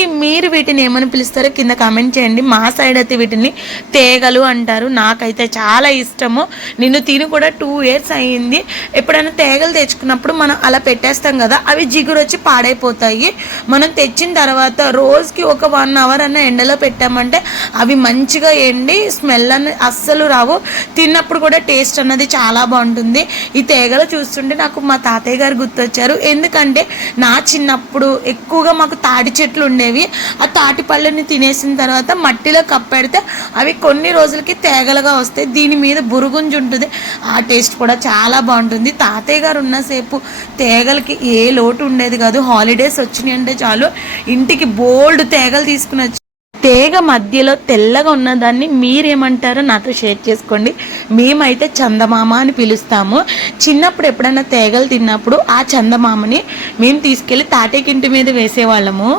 ఏంటి మీరు వీటిని ఏమని పిలుస్తారో కింద కామెంట్ చేయండి. మా సైడ్ అయితే వీటిని తేగలు అంటారు. నాకైతే చాలా ఇష్టము. నిన్ను తిని కూడా టూ ఇయర్స్ అయ్యింది. ఎప్పుడైనా తేగలు తెచ్చుకున్నప్పుడు మనం అలా పెట్టేస్తాం కదా అవి జిగురు వచ్చి పాడైపోతాయి. మనం తెచ్చిన తర్వాత రోజుకి ఒక వన్ అవర్ అన్న ఎండలో పెట్టామంటే అవి మంచిగా ఎండి స్మెల్ అన్నది అస్సలు రావు. తిన్నప్పుడు కూడా టేస్ట్ అన్నది చాలా బాగుంటుంది. ఈ తేగలు చూస్తుంటే నాకు మా తాతయ్య గారు గుర్తొచ్చారు. ఎందుకంటే నా చిన్నప్పుడు ఎక్కువగా మాకు తాడి చెట్లు ఉండేవి. ఆ తాటిపళ్ళని తినేసిన తర్వాత మట్టిలో కప్పెడితే అవి కొన్ని రోజులకి తేగలుగా వస్తాయి. దీని మీద బురుగుంజు ఉంటుంది. ఆ టేస్ట్ కూడా చాలా బాగుంటుంది. తాతయ్య గారు ఉన్నసేపు తేగలకి ఏ లోటు ఉండేది కాదు. హాలిడేస్ వచ్చినాయి అంటే చాలు. ఇంటికి బోల్డ్ తేగలు తీసుకుని వచ్చి తేగ మధ్యలో తెల్లగా ఉన్నదాన్ని మీరేమంటారో నాతో షేర్ చేసుకోండి. మేమైతే చందమామ అని పిలుస్తాము. చిన్నప్పుడు ఎప్పుడైనా తేగలు తిన్నప్పుడు ఆ చందమామని మేము తీసుకెళ్ళి తాటేకింటి మీద వేసేవాళ్ళము.